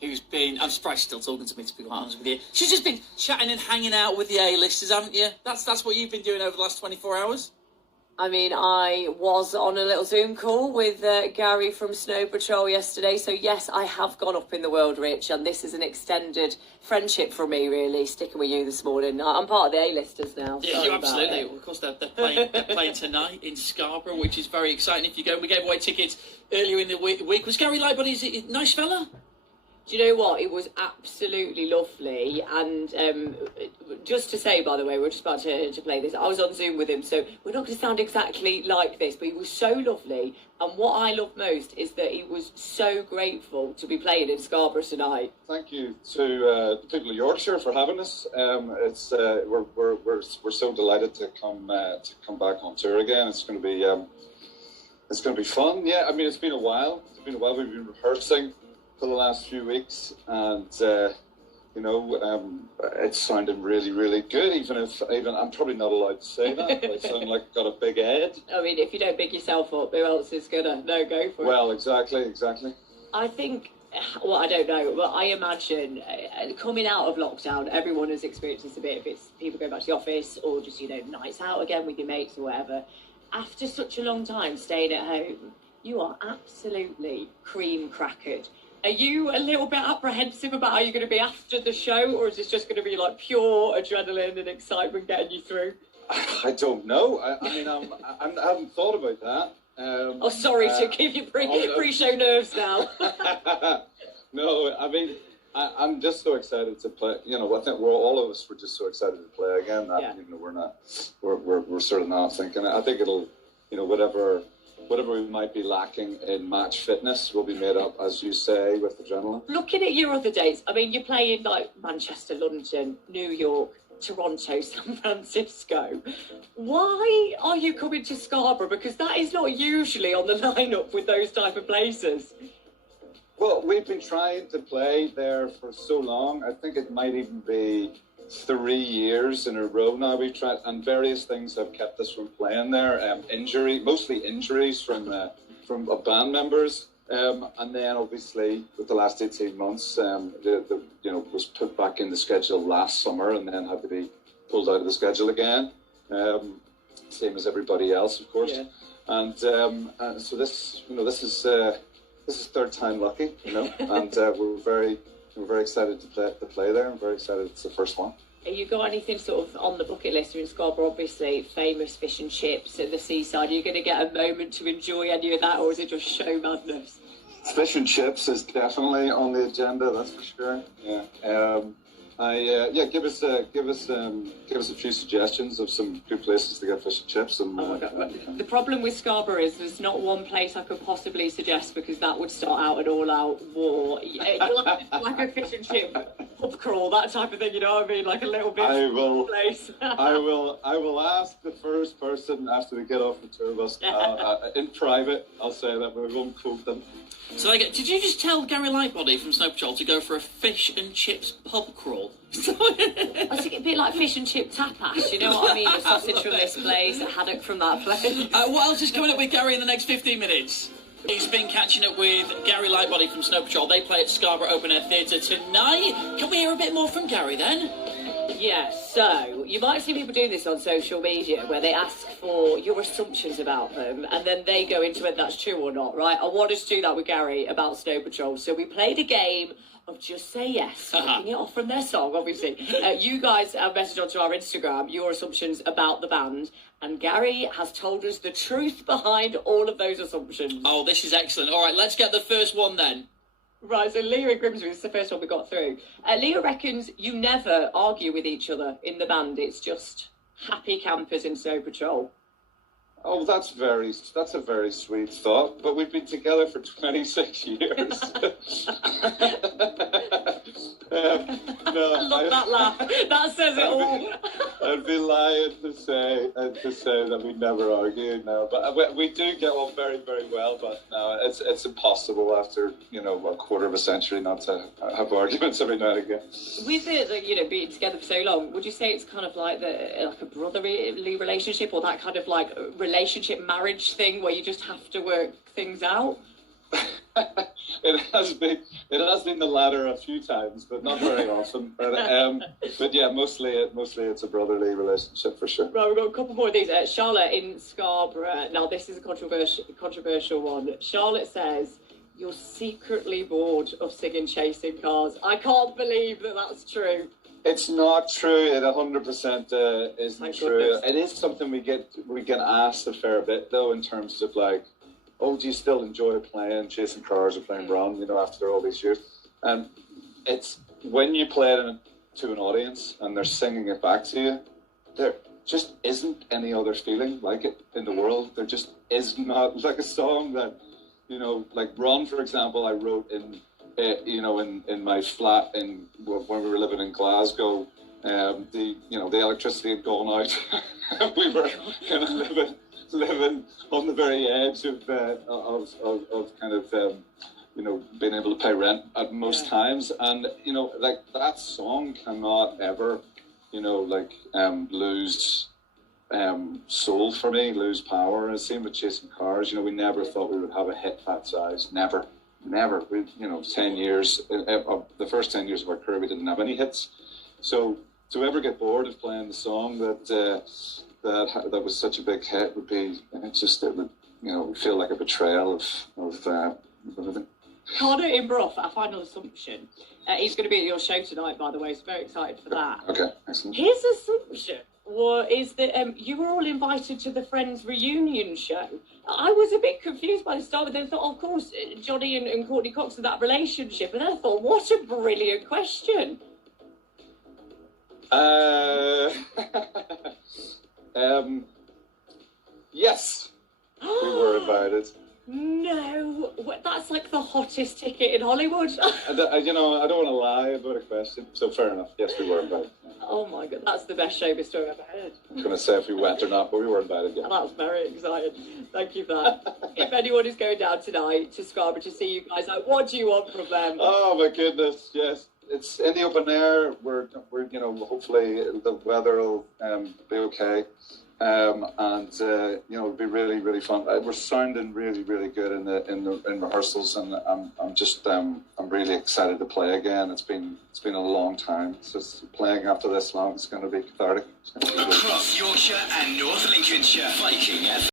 who's been... I'm surprised she's still talking to me, to be quite honest with you. She's just been chatting and hanging out with the A-listers, haven't you? That's what you've been doing over the last 24 hours? I mean, I was on a little Zoom call with Gary from Snow Patrol yesterday, so yes, I have gone up in the world, Rich, and this is an extended friendship for me, really, sticking with you this morning. I'm part of the A-listers now. Yeah, you absolutely. Of course, they're playing tonight in Scarborough, which is very exciting. If you go, we gave away tickets earlier in the week. Was Gary Lightbody, is he a nice fella? Do you know what? It was absolutely lovely. And just to say, by the way, we're just about to play this. I was on Zoom with him, so we're not going to sound exactly like this, but he was so lovely. And what I love most is that he was so grateful to be playing in Scarborough tonight. Thank you to the people of Yorkshire for having us. We're so delighted to come back on tour again. It's going to be fun. Yeah, I mean, it's been a while. We've been rehearsing for the last few weeks, and it's sounding really, really good. Even I'm probably not allowed to say that. I sound like I've got a big head. I mean, if you don't big yourself up, who else is gonna? No, go for it. Well, exactly. I think, well, I don't know, but I imagine coming out of lockdown, everyone has experienced this a bit. If it's people going back to the office or just nights out again with your mates or whatever. After such a long time staying at home, you are absolutely cream crackered. Are you a little bit apprehensive about how you're going to be after the show, or is this just going to be like pure adrenaline and excitement getting you through? I don't know. I mean, I haven't thought about that. Sorry to give you pre-show nerves now. No, I mean, I'm just so excited to play. I think all of us were just so excited to play again. That we're sort of not thinking. I think it'll, whatever we might be lacking in match fitness will be made up, as you say, with adrenaline. Looking at your other dates, I mean, you're playing like Manchester, London, New York, Toronto, San Francisco. Why are you coming to Scarborough? Because that is not usually on the lineup with those type of places. Well, we've been trying to play there for so long. I think it might even be 3 years in a row now. We've tried, and various things have kept us from playing there. Mostly injuries from band members, and then obviously with the last 18 months, was put back in the schedule last summer, and then had to be pulled out of the schedule again. Same as everybody else, of course. Yeah. And so this is third time lucky, and we're very excited to play there. I'm very excited it's the first one. Have you got anything sort of on the bucket list? You're in Scarborough, obviously, famous fish and chips at the seaside. Are you going to get a moment to enjoy any of that, or is it just show madness? Fish and chips is definitely on the agenda, that's for sure. Yeah. Give us a few suggestions of some good places to get fish and chips. And, the problem with Scarborough is there's not one place I could possibly suggest, because that would start out an all-out war. You'll have to, like a fish and chip pub crawl, that type of thing. You know what I mean? Like a little bit. Place. I will ask the first person after they get off the tour bus in private. I'll say that, but we won't quote them. So did you just tell Gary Lightbody from Snow Patrol to go for a fish and chips pub crawl? I think it'd be like fish and chip tapas, you know what I mean? A sausage from this place, a haddock from that place. What else is coming up with Gary in the next 15 minutes? He's been catching up with Gary Lightbody from Snow Patrol. They play at Scarborough Open Air Theatre tonight. Can we hear a bit more from Gary then? Yeah, so you might see people doing this on social media where they ask for your assumptions about them and then they go into whether that's true or not, right? I wanted to do that with Gary about Snow Patrol. So we played a game of Just Say Yes, taking it off from their song, obviously. You guys have messaged onto our Instagram your assumptions about the band, and Gary has told us the truth behind all of those assumptions. Oh, this is excellent. All right, let's get the first one then. Right, so Leah in Grimsby, this is the first one we got through. Leah reckons you never argue with each other in the band. It's just happy campers in Snow Patrol. Oh, that's a very sweet thought, but we've been together for 26 years. I love that laugh. That says it all. I'd be lying to say that we never argue now, but we do get on very, very well. But no, it's impossible after a quarter of a century not to have arguments every now and again. With it, being together for so long, would you say it's kind of like a brotherly relationship, or that kind of like relationship marriage thing where you just have to work things out? It has been the latter a few times, but not very often. But yeah, mostly it's a brotherly relationship for sure. Right, we've got a couple more of these. Charlotte in Scarborough. Now, this is a controversial one. Charlotte says, you're secretly bored of singing Chasing Cars. I can't believe that that's true. It's not true. It 100% isn't Thank true. goodness. It is something we get asked a fair bit, though, in terms of like, oh, do you still enjoy playing Chasing Cars or playing Run, you know, after all these years? And it's when you play it to an audience and they're singing it back to you, there just isn't any other feeling like it in the world. There just is not, like a song that, you know, like Run, for example, I wrote in my flat when we were living in Glasgow. The electricity had gone out. We were kind of living on the very edge of kind of being able to pay rent at most times, and you know, like that song cannot ever lose soul for me, lose power. And same with Chasing Cars. You know, we never thought we would have a hit that size. Never. We, 10 years, the first 10 years of our career, we didn't have any hits. So to ever get bored of playing the song that was such a big hit would feel like a betrayal of everything. Connor Imbroff, our final assumption. He's going to be at your show tonight, by the way, so very excited for that. Okay, excellent. His assumption is that you were all invited to the Friends reunion show. I was a bit confused by the start, but then I thought, of course, Johnny and Courtney Cox and that relationship, and then I thought, what a brilliant question. Yes, we were invited. No, that's like the hottest ticket in Hollywood. I don't want to lie about a question, so fair enough. Yes, we were invited. Oh my God, that's the best showbiz story I've ever heard. I'm going to say if we went or not, but we were invited, yeah. That's very exciting. Thank you for that. If anyone is going down tonight to Scarborough to see you guys, what do you want from them? Oh my goodness, yes. It's in the open air. We're hopefully the weather will be okay. It'll be really, really fun. We're sounding really, really good in rehearsals, and I'm really excited to play again. It's been a long time. So playing after this long, it's going to be cathartic. Across Yorkshire and North Lincolnshire, Viking FM.